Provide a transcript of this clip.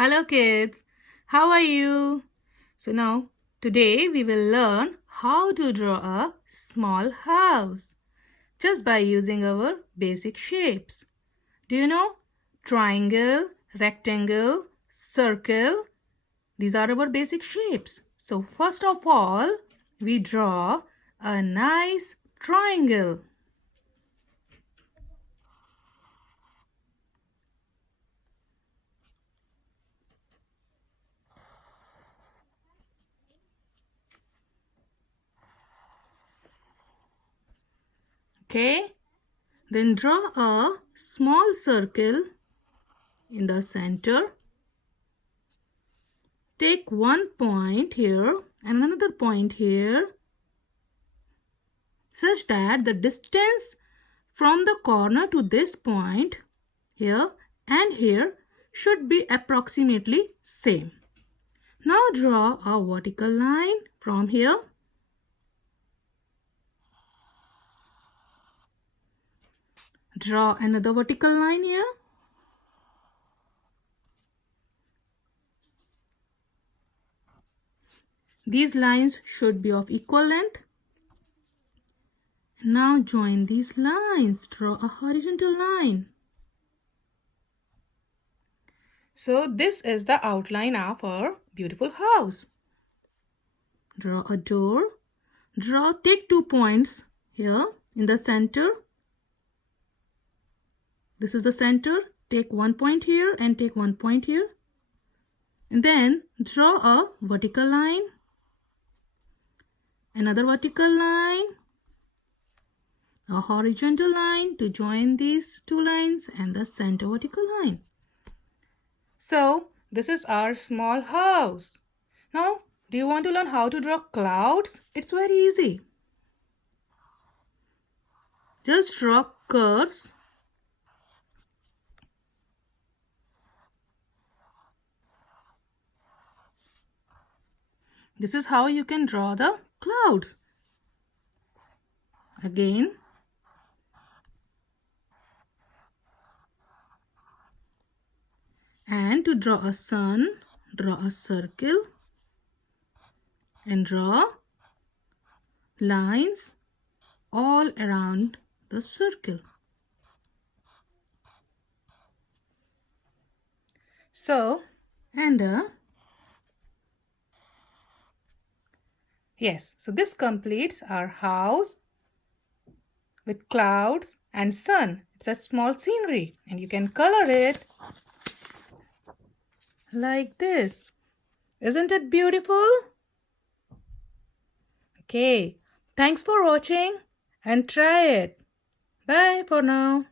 Hello kids, how are you? So now today we will learn how to draw a small house just by using our basic shapes. Do you know triangle, rectangle, circle? These are our basic shapes. So first of all, we draw a nice triangle. Okay, then draw a small circle in the center. Take one point here and another point here such that the distance from the corner to this point here and here should be approximately same. Now draw a vertical line from here. Draw another vertical line here. These lines should be of equal length. Now join these lines. Draw a horizontal line. So this is the outline of our beautiful house. Draw a door. Take 2 points here in the center. This is the center. Take 1 point here and take 1 point here. And then draw a vertical line. Another vertical line. A horizontal line to join these 2 lines and the center vertical line. So this is our small house. Now, do you want to learn how to draw clouds? It's very easy. Just draw curves. This is how you can draw the clouds. Again. And to draw a sun, draw a circle and draw lines all around the circle. So, yes, so this completes our house with clouds and sun. It's a small scenery and you can color it like this. Isn't it beautiful? Okay, thanks for watching and try it. Bye for now.